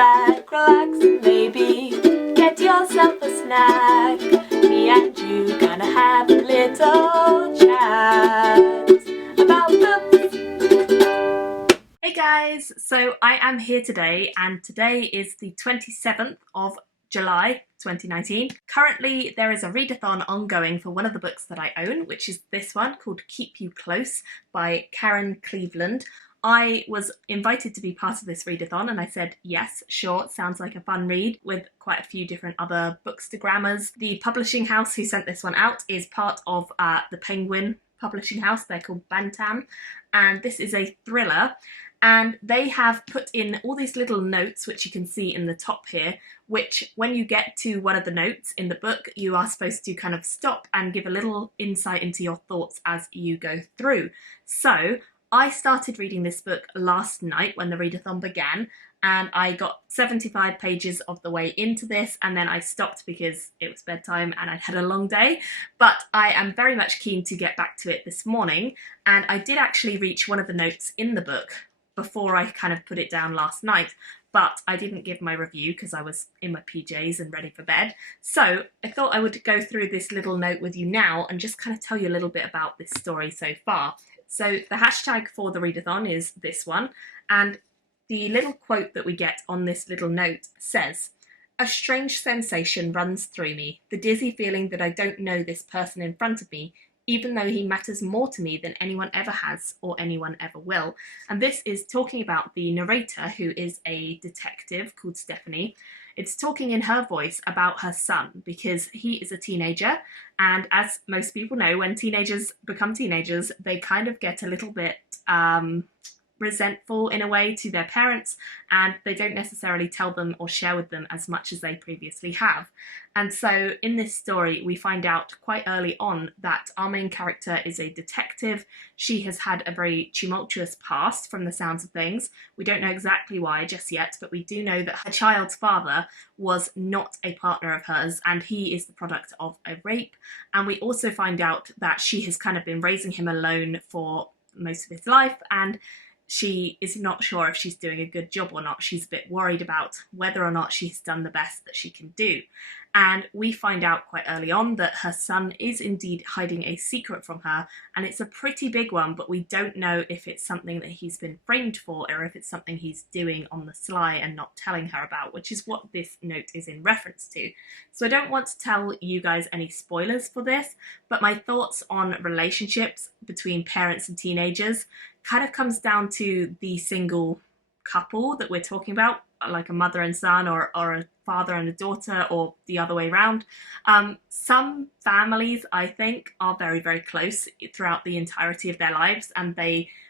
back, relax, and maybe get yourself a snack. Me and you gonna have a little chat about books. Hey guys, so I am here today, and today is the 27th of July 2019. Currently there is a readathon ongoing for one of the books that I own, which is this one called Keep You Close by Karen Cleveland. I was invited to be part of this readathon and I said yes, sure, sounds like a fun read with quite a few different other bookstagrammers. The publishing house who sent this one out is part of the Penguin publishing house. They're called Bantam, and this is a thriller. And they have put in all these little notes, which you can see in the top here, which when you get to one of the notes in the book, you are supposed to kind of stop and give a little insight into your thoughts as you go through. So I started reading this book last night when the readathon began, and I got 75 pages of the way into this, and then I stopped because it was bedtime and I'd had a long day. But I am very much keen to get back to it this morning, and I did actually reach one of the notes in the book before I kind of put it down last night, but I didn't give my review because I was in my PJs and ready for bed. So I thought I would go through this little note with you now and just kind of tell you a little bit about this story so far. So the hashtag for the readathon is this one, and the little quote that we get on this little note says, "A strange sensation runs through me, the dizzy feeling that I don't know this person in front of me, even though he matters more to me than anyone ever has or anyone ever will." And this is talking about the narrator, who is a detective called Stephanie. It's talking in her voice about her son because he is a teenager, and as most people know, when teenagers become teenagers, they kind of get a little bit resentful in a way to their parents, and they don't necessarily tell them or share with them as much as they previously have. And so in this story we find out quite early on that our main character is a detective. She has had a very tumultuous past from the sounds of things. We don't know exactly why just yet, but we do know that her child's father was not a partner of hers, and he is the product of a rape. And we also find out that she has kind of been raising him alone for most of his life, and she is not sure if she's doing a good job or not. She's a bit worried about whether or not she's done the best that she can do. And we find out quite early on that her son is indeed hiding a secret from her, and it's a pretty big one, but we don't know if it's something that he's been framed for or if it's something he's doing on the sly and not telling her about, which is what this note is in reference to. So I don't want to tell you guys any spoilers for this, but my thoughts on relationships between parents and teenagers kind of comes down to the single couple that we're talking about, like a mother and son, or a father and a daughter, or the other way around. Some families, I think, are very, very close throughout the entirety of their lives, and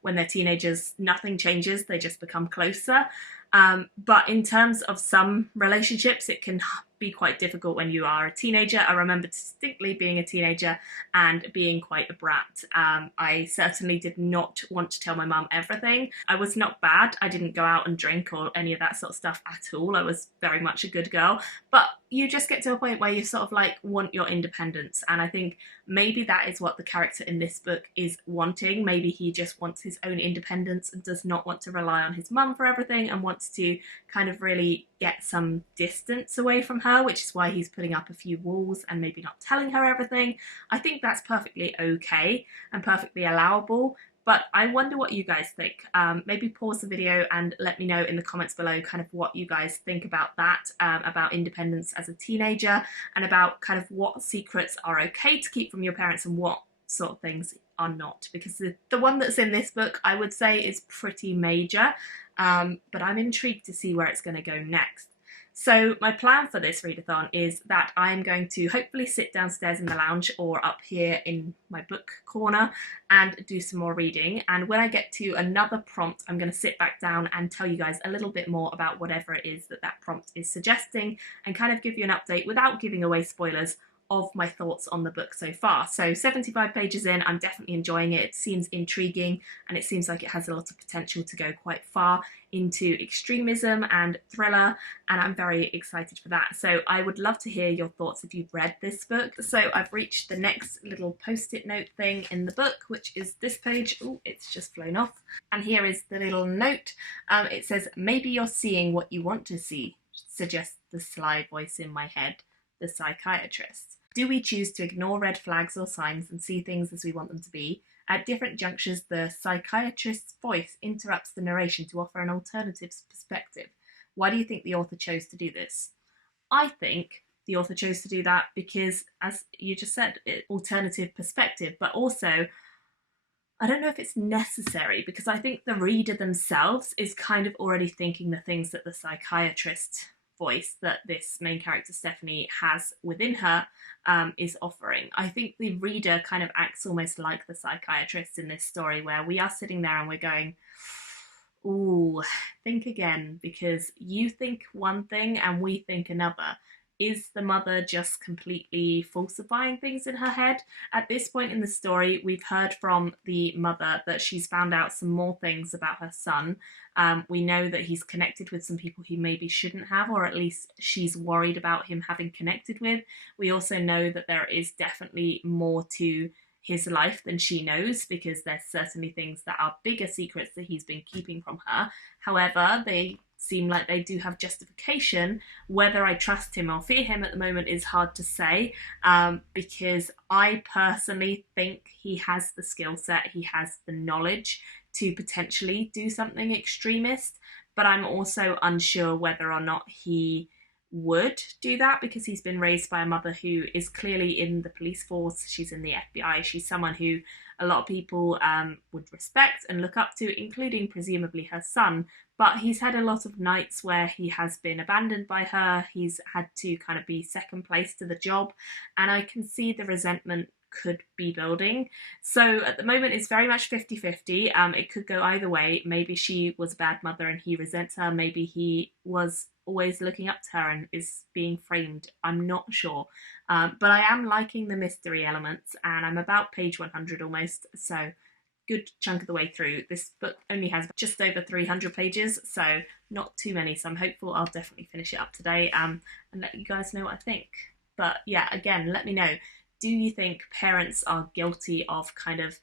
when they're teenagers, nothing changes, they just become closer. But in terms of some relationships, it can be quite difficult when you are a teenager. I remember distinctly being a teenager and being quite a brat. I certainly did not want to tell my mum everything. I was not bad. I didn't go out and drink or any of that sort of stuff at all. I was very much a good girl. But you just get to a point where you sort of like want your independence. And I think maybe that is what the character in this book is wanting. Maybe he just wants his own independence and does not want to rely on his mum for everything, and wants to kind of really get some distance away from her, which is why he's putting up a few walls and maybe not telling her everything. I think that's perfectly okay and perfectly allowable, but I wonder what you guys think. Maybe pause the video and let me know in the comments below kind of what you guys think about that, about independence as a teenager, and about kind of what secrets are okay to keep from your parents and what sort of things are not, because the one that's in this book I would say is pretty major, but I'm intrigued to see where it's going to go next. So my plan for this readathon is that I'm going to hopefully sit downstairs in the lounge or up here in my book corner and do some more reading, and when I get to another prompt I'm going to sit back down and tell you guys a little bit more about whatever it is that prompt is suggesting, and kind of give you an update without giving away spoilers of my thoughts on the book so far. So 75 pages in, I'm definitely enjoying it. It seems intriguing and it seems like it has a lot of potential to go quite far into extremism and thriller, and I'm very excited for that. So I would love to hear your thoughts if you've read this book. So I've reached the next little post-it note thing in the book, which is this page. Oh, it's just flown off. And here is the little note. It says, "Maybe you're seeing what you want to see," suggests the sly voice in my head, the psychiatrist. Do we choose to ignore red flags or signs and see things as we want them to be? At different junctures, the psychiatrist's voice interrupts the narration to offer an alternative perspective. Why do you think the author chose to do this? I think the author chose to do that because, as you just said, alternative perspective, but also I don't know if it's necessary, because I think the reader themselves is kind of already thinking the things that the psychiatrist voice that this main character Stephanie has within her is offering. I think the reader kind of acts almost like the psychiatrist in this story, where we are sitting there and we're going, ooh, think again, because you think one thing and we think another. Is the mother just completely falsifying things in her head? At this point in the story, we've heard from the mother that she's found out some more things about her son. We know that he's connected with some people he maybe shouldn't have, or at least she's worried about him having connected with. We also know that there is definitely more to his life than she knows, because there's certainly things that are bigger secrets that he's been keeping from her. However, they seem like they do have justification. Whether I trust him or fear him at the moment is hard to say, because I personally think he has the skill set, he has the knowledge to potentially do something extremist, but I'm also unsure whether or not he would do that, because he's been raised by a mother who is clearly in the police force. She's in the FBI. She's someone who a lot of people would respect and look up to, including presumably her son. But he's had a lot of nights where he has been abandoned by her. He's had to kind of be second place to the job, and I can see the resentment could be building. So at the moment it's very much 50-50. It could go either way. Maybe she was a bad mother and he resents her. Maybe he was always looking up to her and is being framed. I'm not sure. But I am liking the mystery elements, and I'm about page 100 almost, so good chunk of the way through. This book only has just over 300 pages, so not too many, so I'm hopeful I'll definitely finish it up today and let you guys know what I think. But yeah, again, let me know. Do you think parents are guilty of kind of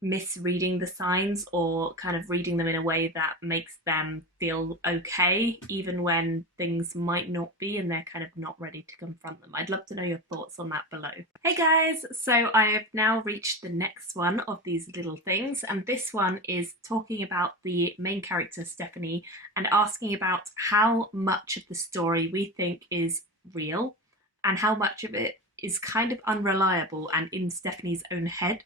misreading the signs, or kind of reading them in a way that makes them feel okay even when things might not be and they're kind of not ready to confront them? I'd love to know your thoughts on that below. Hey guys, so I have now reached the next one of these little things, and this one is talking about the main character Stephanie and asking about how much of the story we think is real and how much of it is kind of unreliable and in Stephanie's own head,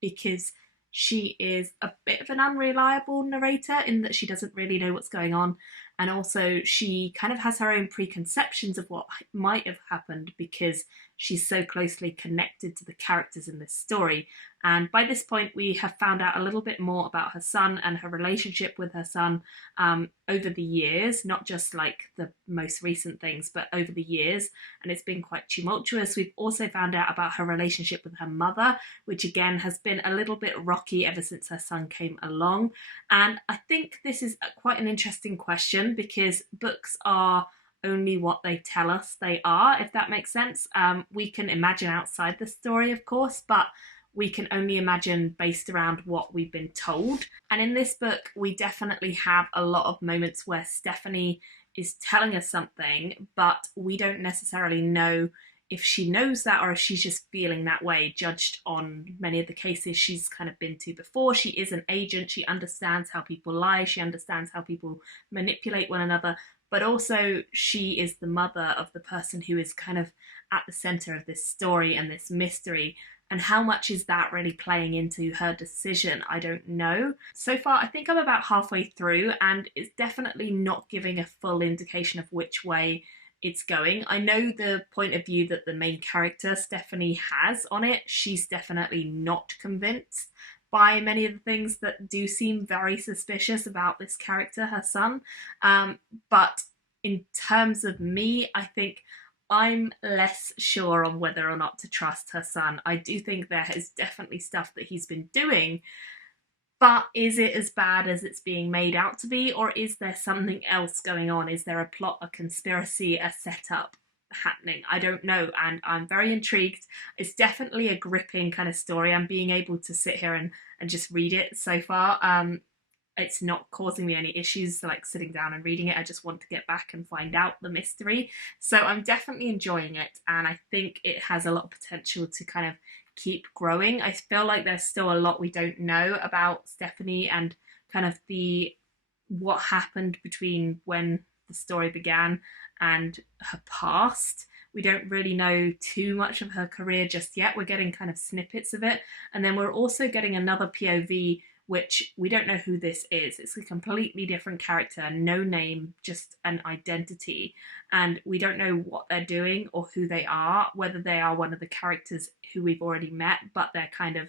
because she is a bit of an unreliable narrator in that she doesn't really know what's going on, and also she kind of has her own preconceptions of what might have happened because she's so closely connected to the characters in this story. And by this point we have found out a little bit more about her son and her relationship with her son over the years, not just like the most recent things, but over the years, and it's been quite tumultuous. We've also found out about her relationship with her mother, which again has been a little bit rocky ever since her son came along. And I think this is quite an interesting question, because books are only what they tell us they are, if that makes sense. We can imagine outside the story, of course, but we can only imagine based around what we've been told. And in this book, we definitely have a lot of moments where Stephanie is telling us something, but we don't necessarily know if she knows that or if she's just feeling that way, judged on many of the cases she's kind of been to before. She is an agent. She understands how people lie. She understands how people manipulate one another. But also she is the mother of the person who is kind of at the center of this story and this mystery. And how much is that really playing into her decision? I don't know. So far, I think I'm about halfway through, and it's definitely not giving a full indication of which way it's going. I know the point of view that the main character, Stephanie, has on it. She's definitely not convinced by many of the things that do seem very suspicious about this character, her son. But in terms of me, I think I'm less sure on whether or not to trust her son. I do think there is definitely stuff that he's been doing, but is it as bad as it's being made out to be, or is there something else going on? Is there a plot, a conspiracy, a setup happening? I don't know, and I'm very intrigued. It's definitely a gripping kind of story. I'm being able to sit here and just read it so far. It's not causing me any issues like sitting down and reading it. I just want to get back and find out the mystery. So I'm definitely enjoying it, and I think it has a lot of potential to kind of keep growing. I feel like there's still a lot we don't know about Stephanie and kind of the what happened between when the story began and her past. We don't really know too much of her career just yet. We're getting kind of snippets of it, and then we're also getting another POV which we don't know who this is. It's a completely different character, no name, just an identity. And we don't know what they're doing or who they are, whether they are one of the characters who we've already met, but they're kind of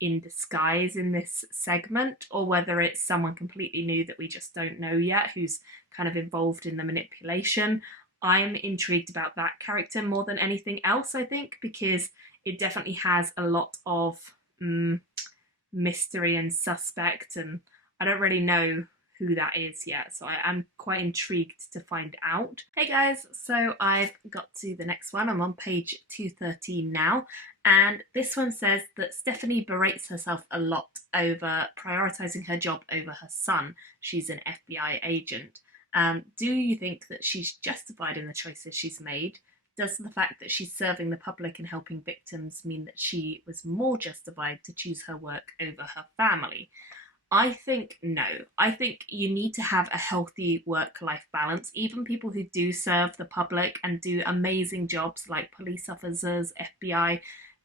in disguise in this segment, or whether it's someone completely new that we just don't know yet, who's kind of involved in the manipulation. I'm intrigued about that character more than anything else, I think, because it definitely has a lot of mystery and suspect, and I don't really know who that is yet, so I'm quite intrigued to find out. Hey guys, so I've got to the next one. I'm on page 213 now, and this one says that Stephanie berates herself a lot over prioritising her job over her son. She's an FBI agent. Do you think that she's justified in the choices she's made? Does the fact that she's serving the public and helping victims mean that she was more justified to choose her work over her family? I think no. I think you need to have a healthy work-life balance. Even people who do serve the public and do amazing jobs like police officers, FBI,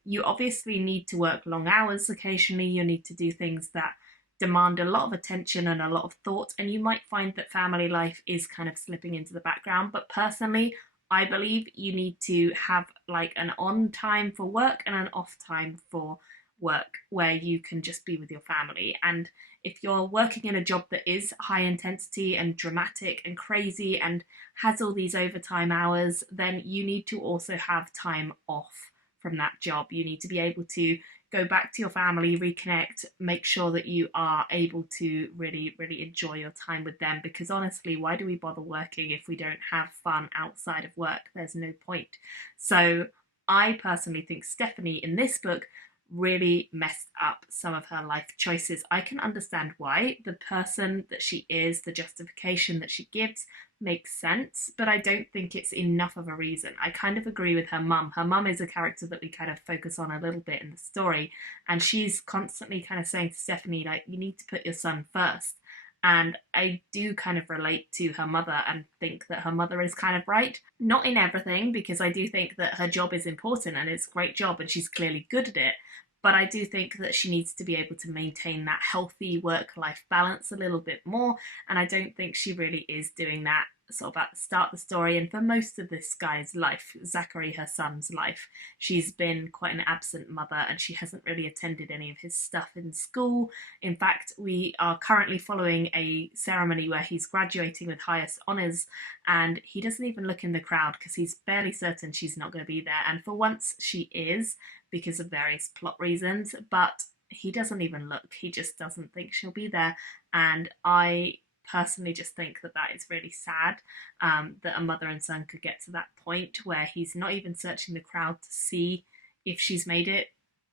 you obviously need to work long hours occasionally. You need to do things that demand a lot of attention and a lot of thought, and you might find that family life is kind of slipping into the background. But personally, I believe you need to have like an on time for work and an off time for work where you can just be with your family. And if you're working in a job that is high intensity and dramatic and crazy and has all these overtime hours, then you need to also have time off from that job. You need to be able to go back to your family, reconnect, make sure that you are able to really, really enjoy your time with them. Because honestly, why do we bother working if we don't have fun outside of work? There's no point. So I personally think Stephanie in this book really messed up some of her life choices. I can understand why. The person that she is, the justification that she gives makes sense, but I don't think it's enough of a reason. I kind of agree with her mum. Her mum is a character that we kind of focus on a little bit in the story, and she's constantly kind of saying to Stephanie, like, you need to put your son first. And I do kind of relate to her mother and think that her mother is kind of right. Not in everything, because I do think that her job is important and it's a great job and she's clearly good at it. But I do think that she needs to be able to maintain that healthy work-life balance a little bit more. And I don't think she really is doing that sort of at the start of the story, and for most of this guy's life, Zachary, her son's life. She's been quite an absent mother and she hasn't really attended any of his stuff in school. In fact, we are currently following a ceremony where he's graduating with highest honours, and he doesn't even look in the crowd because he's fairly certain she's not going to be there. And for once she is, because of various plot reasons, but he doesn't even look. He just doesn't think she'll be there. And I personally just think that that is really sad, that a mother and son could get to that point where he's not even searching the crowd to see if she's made it.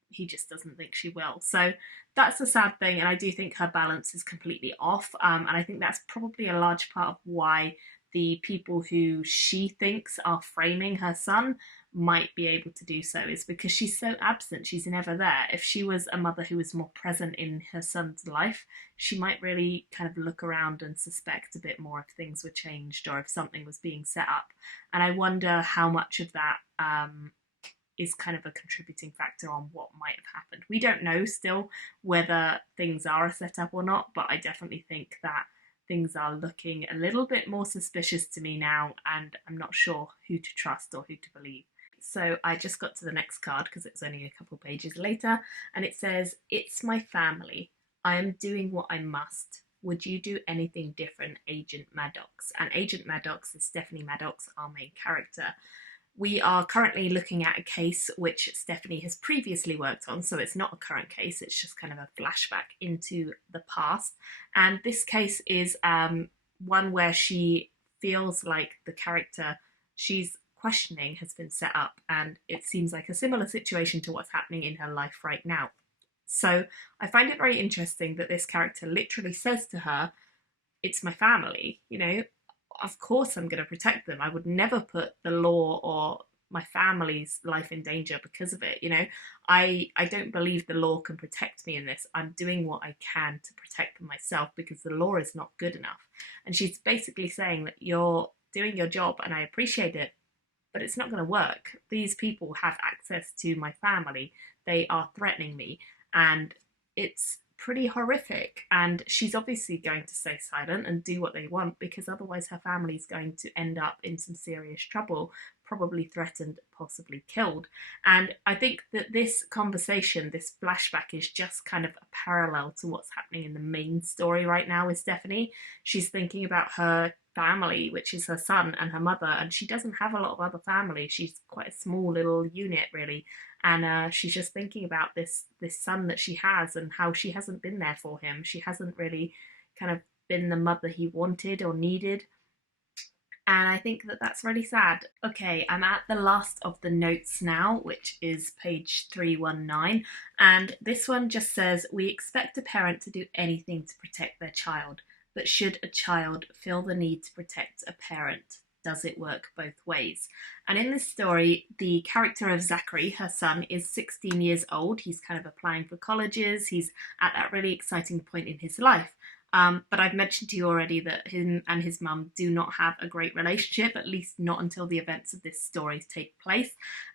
He just doesn't think she will. So that's a sad thing, and I do think her balance is completely off, and I think that's probably a large part of why the people who she thinks are framing her son might be able to do so, is because she's so absent. She's never there. If she was a mother who was more present in her son's life, she might really kind of look around and suspect a bit more if things were changed or if something was being set up. And I wonder how much of that is kind of a contributing factor on what might have happened. We don't know still whether things are a setup or not, but I definitely think that things are looking a little bit more suspicious to me now, and I'm not sure who to trust or who to believe. So I just got to the next card because it's only a couple pages later, and it says, "It's my family. I am doing what I must. Would you do anything different, Agent Maddox?" And Agent Maddox is Stephanie Maddox, our main character. We are currently looking at a case which Stephanie has previously worked on, so it's not a current case, it's just kind of a flashback into the past. And this case is one where she feels like the character she's questioning has been set up, and it seems like a similar situation to what's happening in her life right now. So I find it very interesting that this character literally says to her, it's my family, you know, of course I'm going to protect them. I would never put the law or my family's life in danger because of it. You know, I don't believe the law can protect me in this. I'm doing what I can to protect them myself because the law is not good enough. And she's basically saying that you're doing your job and I appreciate it, but it's not going to work. These people have access to my family. They are threatening me, and it's pretty horrific. And she's obviously going to stay silent and do what they want because otherwise her family's going to end up in some serious trouble, probably threatened, possibly killed. And I think that this conversation, this flashback, is just kind of a parallel to what's happening in the main story right now with Stephanie. She's thinking about her family, which is her son and her mother, and she doesn't have a lot of other family. She's quite a small little unit, really, and she's just thinking about this son that she has and how she hasn't been there for him. She hasn't really kind of been the mother he wanted or needed. And I think that that's really sad. Okay, I'm at the last of the notes now, which is page 319. And this one just says, we expect a parent to do anything to protect their child. But should a child feel the need to protect a parent? Does it work both ways? And in this story, the character of Zachary, her son, is 16 years old. He's kind of applying for colleges. He's at that really exciting point in his life. But I've mentioned to you already that him and his mum do not have a great relationship, at least not until the events of this story take place.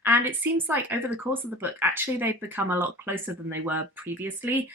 And it seems like over the course of the book, actually, they've become a lot closer than they were previously.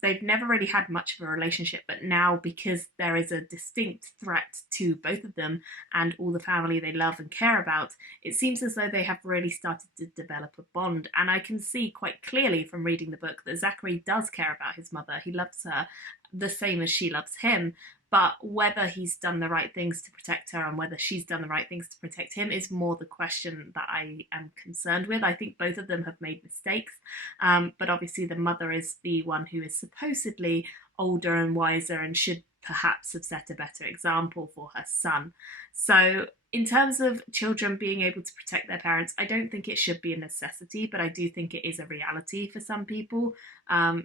They've never really had much of a relationship, but now, because there is a distinct threat to both of them and all the family they love and care about, it seems as though they have really started to develop a bond. And I can see quite clearly from reading the book that Zachary does care about his mother. He loves her the same as she loves him, but whether he's done the right things to protect her and whether she's done the right things to protect him is more the question that I am concerned with. I think both of them have made mistakes, but obviously the mother is the one who is supposedly older and wiser and should perhaps have set a better example for her son. So in terms of children being able to protect their parents, I don't think it should be a necessity, but I do think it is a reality for some people,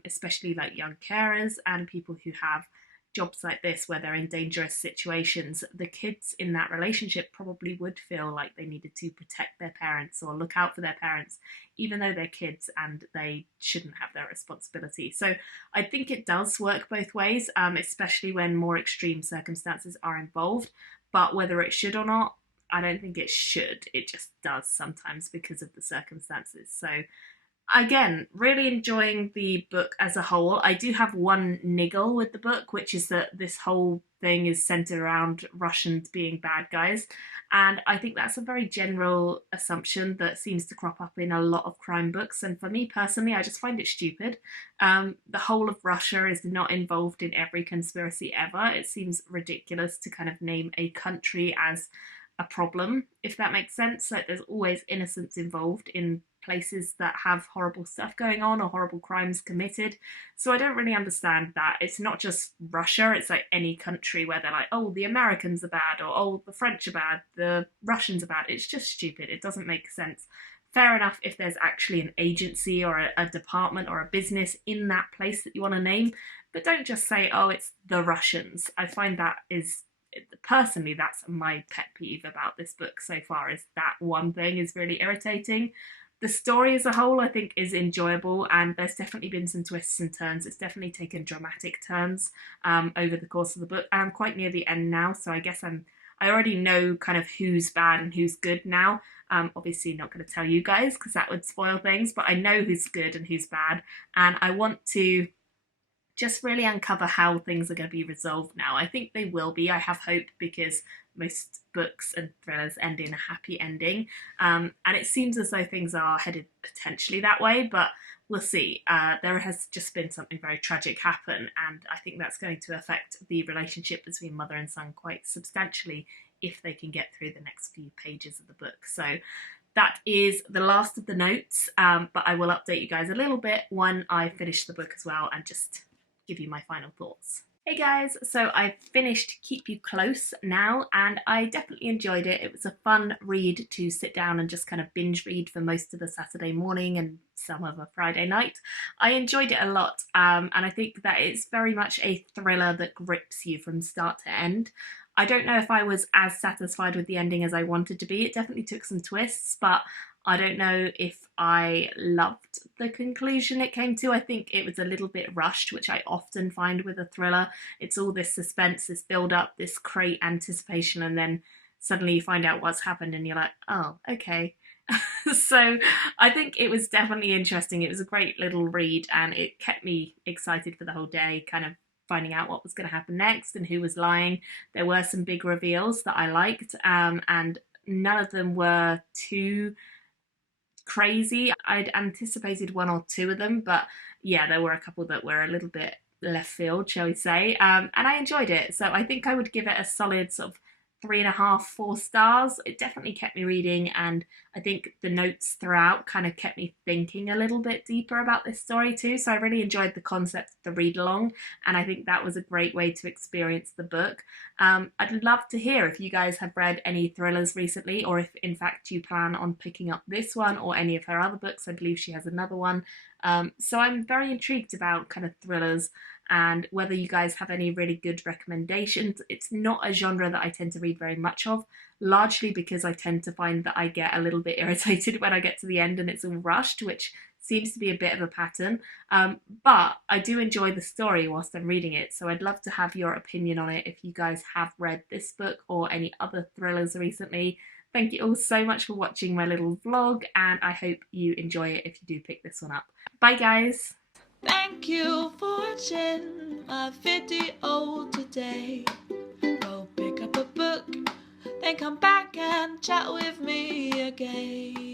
especially like young carers and people who have jobs like this where they're in dangerous situations. The kids in that relationship probably would feel like they needed to protect their parents or look out for their parents, even though they're kids and they shouldn't have that responsibility. So I think it does work both ways, especially when more extreme circumstances are involved. But whether it should or not, I don't think it should. It just does sometimes because of the circumstances. So again, really enjoying the book as a whole. I do have one niggle with the book, which is that this whole thing is centered around Russians being bad guys. And I think that's a very general assumption that seems to crop up in a lot of crime books. And for me personally, I just find it stupid. The whole of Russia is not involved in every conspiracy ever. It seems ridiculous to kind of name a country as a problem, if that makes sense. Like there's always innocents involved in places that have horrible stuff going on or horrible crimes committed. So I don't really understand that. It's not just Russia, it's like any country where they're like, oh, the Americans are bad, or oh, the French are bad, the Russians are bad. It's just stupid. It doesn't make sense. Fair enough if there's actually an agency or a department or a business in that place that you want to name, but don't just say, oh, it's the Russians. I find that is, personally, that's my pet peeve about this book so far, is that one thing is really irritating. The story as a whole, I think, is enjoyable, and there's definitely been some twists and turns. It's definitely taken dramatic turns over the course of the book, and I'm quite near the end now, so I guess I already know kind of who's bad and who's good now. Obviously not going to tell you guys because that would spoil things, but I know who's good and who's bad, and I want to just really uncover how things are going to be resolved now. I think they will be. I have hope because most books and thrillers end in a happy ending. And it seems as though things are headed potentially that way, but we'll see. There has just been something very tragic happen, and I think that's going to affect the relationship between mother and son quite substantially if they can get through the next few pages of the book. So that is the last of the notes, but I will update you guys a little bit when I finish the book as well and just give you my final thoughts. Hey guys, so I've finished Keep You Close now, and I definitely enjoyed it. It was a fun read to sit down and just kind of binge read for most of the Saturday morning and some of a Friday night. I enjoyed it a lot, and I think that it's very much a thriller that grips you from start to end. I don't know if I was as satisfied with the ending as I wanted to be. It definitely took some twists, but I don't know if I loved the conclusion it came to. I think it was a little bit rushed, which I often find with a thriller. It's all this suspense, this build-up, this great anticipation, and then suddenly you find out what's happened and you're like, oh, okay. So I think it was definitely interesting. It was a great little read and it kept me excited for the whole day, kind of finding out what was going to happen next and who was lying. There were some big reveals that I liked, and none of them were too crazy. I'd anticipated one or two of them, but yeah, there were a couple that were a little bit left field, shall we say, and I enjoyed it. So I think I would give it a solid sort of 3.5, 4 stars. It definitely kept me reading, and I think the notes throughout kind of kept me thinking a little bit deeper about this story too. So I really enjoyed the concept of the read along, and I think that was a great way to experience the book. I'd love to hear if you guys have read any thrillers recently, or if in fact you plan on picking up this one or any of her other books. I believe she has another one. So I'm very intrigued about kind of thrillers and whether you guys have any really good recommendations. It's not a genre that I tend to read very much of, largely because I tend to find that I get a little bit irritated when I get to the end and it's all rushed, which seems to be a bit of a pattern. But I do enjoy the story whilst I'm reading it, so I'd love to have your opinion on it if you guys have read this book or any other thrillers recently. Thank you all so much for watching my little vlog, and I hope you enjoy it if you do pick this one up. Bye guys! Thank you for watching my video today. Go pick up a book, then come back and chat with me again.